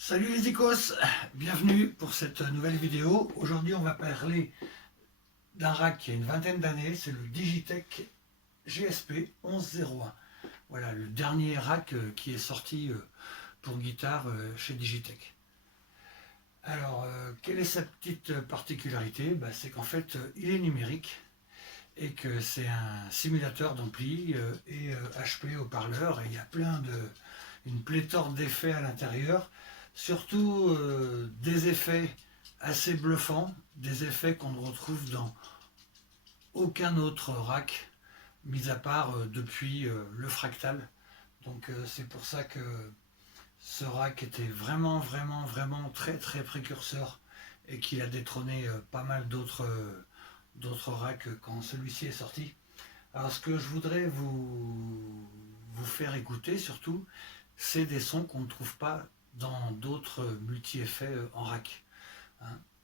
Salut les Icos, bienvenue pour cette nouvelle vidéo. Aujourd'hui on va parler d'un rack qui a une vingtaine d'années, c'est le Digitech GSP 1101. Voilà le dernier rack qui est sorti pour guitare chez Digitech. Alors quelle est sa petite particularité? C'est qu'en fait il est numérique et que c'est un simulateur d'ampli et HP haut-parleur, et il y a une pléthore d'effets à l'intérieur. Surtout des effets assez bluffants, des effets qu'on ne retrouve dans aucun autre rack, mis à part depuis le Fractal. Donc c'est pour ça que ce rack était vraiment très précurseur et qu'il a détrôné pas mal d'autres racks quand celui-ci est sorti. Alors ce que je voudrais vous faire écouter surtout, c'est des sons qu'on ne trouve pas dans d'autres multi-effets en rack.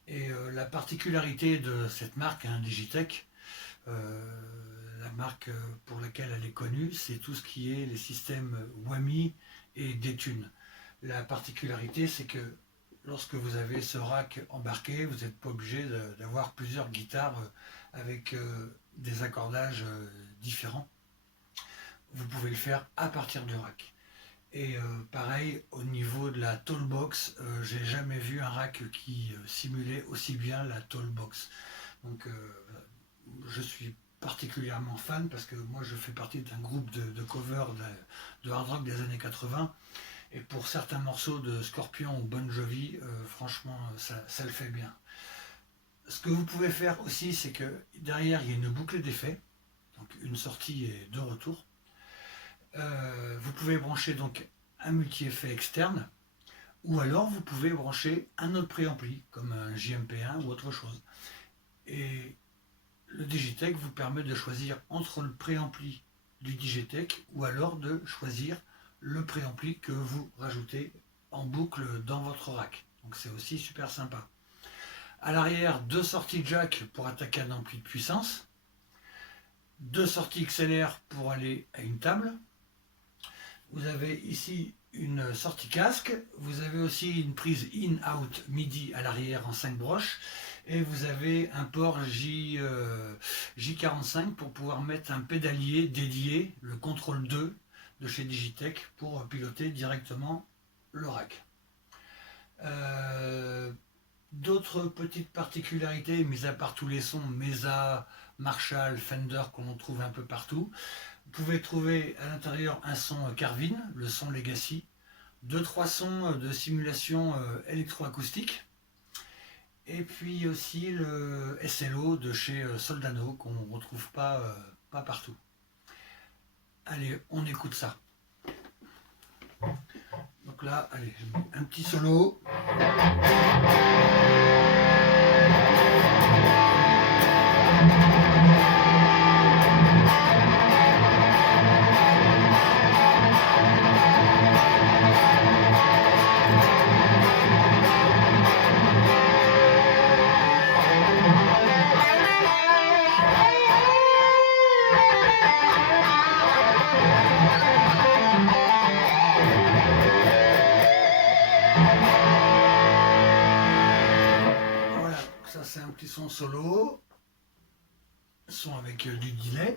Et la particularité de cette marque, Digitech, la marque pour laquelle elle est connue, c'est tout ce qui est les systèmes Whammy et Detune. La particularité, c'est que lorsque vous avez ce rack embarqué, vous n'êtes pas obligé d'avoir plusieurs guitares avec des accordages différents. Vous pouvez le faire à partir du rack. Et pareil, au niveau de la Tallbox, j'ai jamais vu un rack qui simulait aussi bien la Tallbox. Donc je suis particulièrement fan parce que moi je fais partie d'un groupe de cover de hard rock des années 80. Et pour certains morceaux de Scorpion ou Bon Jovi, franchement ça le fait bien. Ce que vous pouvez faire aussi, c'est que derrière il y a une boucle d'effets, donc une sortie et deux retours. Vous pouvez brancher donc un multi-effet externe, ou alors vous pouvez brancher un autre préampli comme un JMP1 ou autre chose. Et le Digitech vous permet de choisir entre le préampli du Digitech ou alors de choisir le préampli que vous rajoutez en boucle dans votre rack. Donc c'est aussi super sympa. À l'arrière, deux sorties jack pour attaquer un ampli de puissance, deux sorties XLR pour aller à une table. Vous avez ici une sortie casque, vous avez aussi une prise in-out MIDI à l'arrière en 5 broches, et vous avez un port J45 pour pouvoir mettre un pédalier dédié, le Control 2 de chez Digitech, pour piloter directement le rack. D'autres petites particularités, mis à part tous les sons Mesa, Marshall, Fender qu'on trouve un peu partout, vous pouvez trouver à l'intérieur un son Carvin, le son Legacy, 2-3 sons de simulation électroacoustique, et puis aussi le SLO de chez Soldano qu'on ne retrouve pas partout. Allez, on écoute ça. Donc là, allez, un petit solo. Voilà, ça c'est un petit son solo, son avec du delay.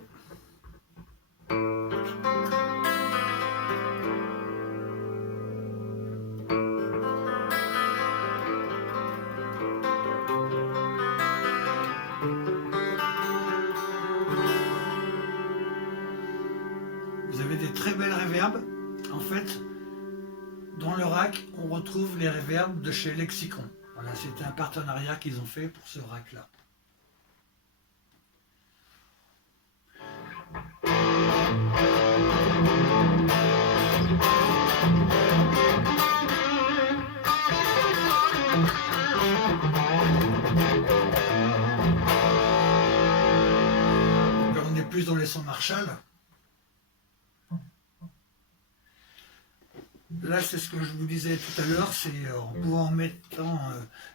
Vous avez des très belles reverbs. En fait, dans le rack, on retrouve les reverbs de chez Lexicon. Voilà, c'était un partenariat qu'ils ont fait pour ce rack-là. Donc, on est plus dans les sons Marshall. Là, c'est ce que je vous disais tout à l'heure, c'est en mettant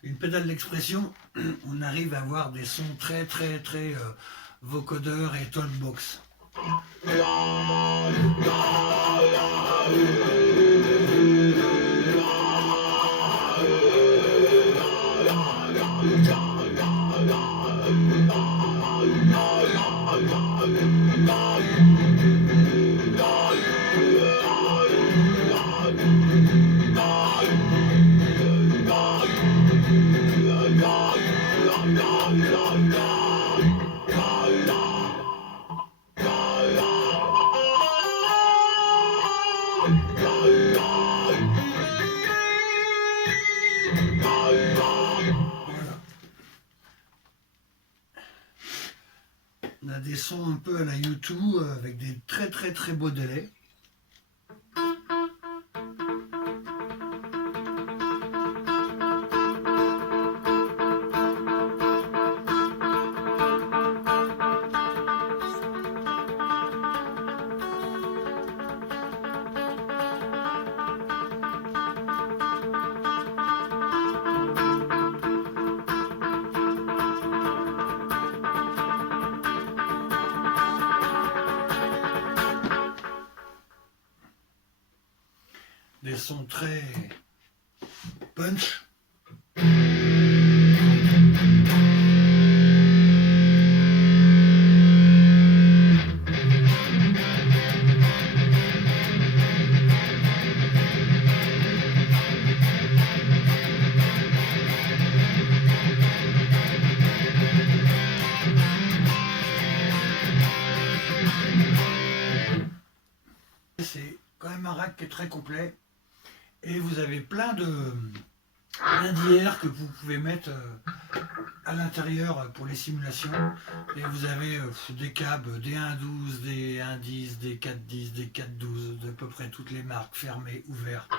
une pédale d'expression, on arrive à avoir des sons très vocodeur et talkbox. Voilà. On a des sons un peu à la YouTube avec des très beaux délais. Des sons très punch. C'est quand même un rack qui est très complet. Et vous avez plein d'IR que vous pouvez mettre à l'intérieur pour les simulations. Et vous avez des câbles, des 1.12, des 1.10, des 4.10, des 4.12, d'à peu près toutes les marques, fermées, ouvertes.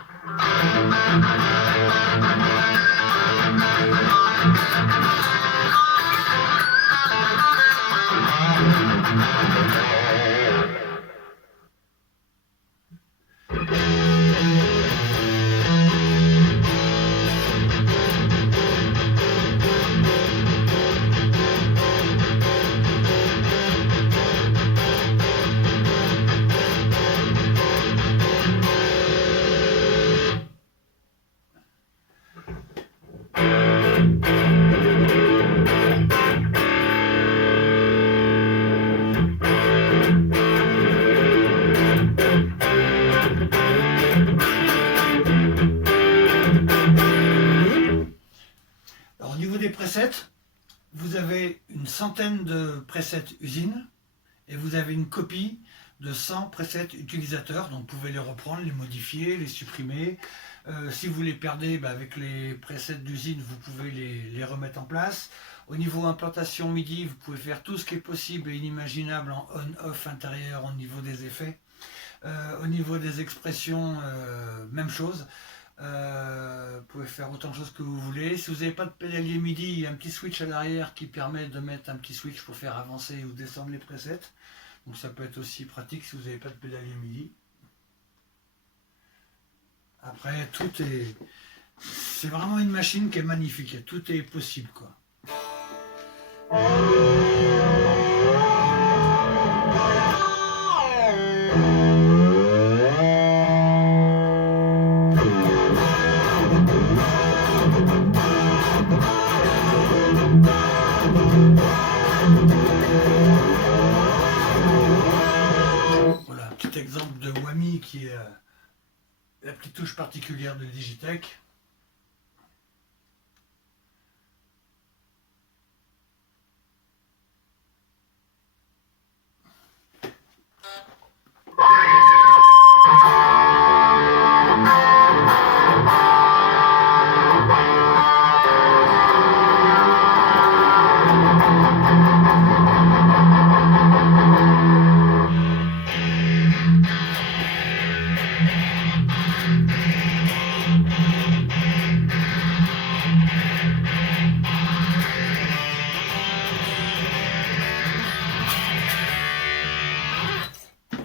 Alors, au niveau des presets, vous avez une centaine de presets usines et vous avez une copie de 100 presets utilisateurs. Donc vous pouvez les reprendre, les modifier, les supprimer. Si vous les perdez, avec les presets d'usine, vous pouvez les remettre en place. Au niveau implantation MIDI, vous pouvez faire tout ce qui est possible et inimaginable en on-off intérieur au niveau des effets. Au niveau des expressions, même chose. Vous pouvez faire autant de choses que vous voulez. Si vous n'avez pas de pédalier MIDI, il y a un petit switch à l'arrière qui permet de mettre un petit switch pour faire avancer ou descendre les presets. Donc ça peut être aussi pratique si vous n'avez pas de pédalier MIDI. Après, c'est vraiment une machine qui est magnifique. Tout est possible, quoi. Voilà, un petit exemple de Whammy qui est la petite touche particulière de Digitech.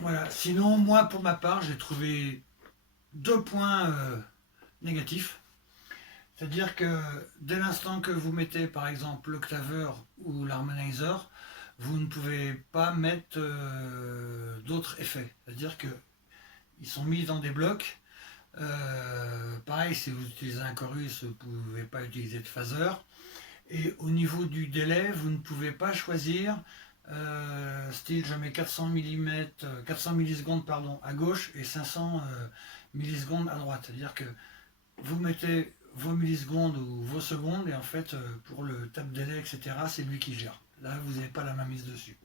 Voilà, sinon moi pour ma part j'ai trouvé deux points négatifs. C'est-à-dire que dès l'instant que vous mettez par exemple l'octaveur ou l'harmonizer, vous ne pouvez pas mettre d'autres effets. C'est-à-dire qu'ils sont mis dans des blocs. Pareil, si vous utilisez un chorus, vous ne pouvez pas utiliser de phaser. Et au niveau du délai, vous ne pouvez pas choisir style je mets 400 millisecondes pardon, à gauche et 500 millisecondes à droite. C'est-à-dire que vous mettez vos millisecondes ou vos secondes et en fait pour le tape délai etc. c'est lui qui gère. Là vous n'avez pas la main mise dessus.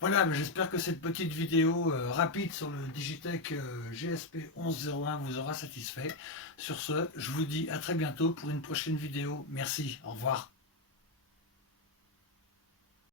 Voilà, mais j'espère que cette petite vidéo rapide sur le Digitech GSP 1101 vous aura satisfait. Sur ce, je vous dis à très bientôt pour une prochaine vidéo. Merci, au revoir.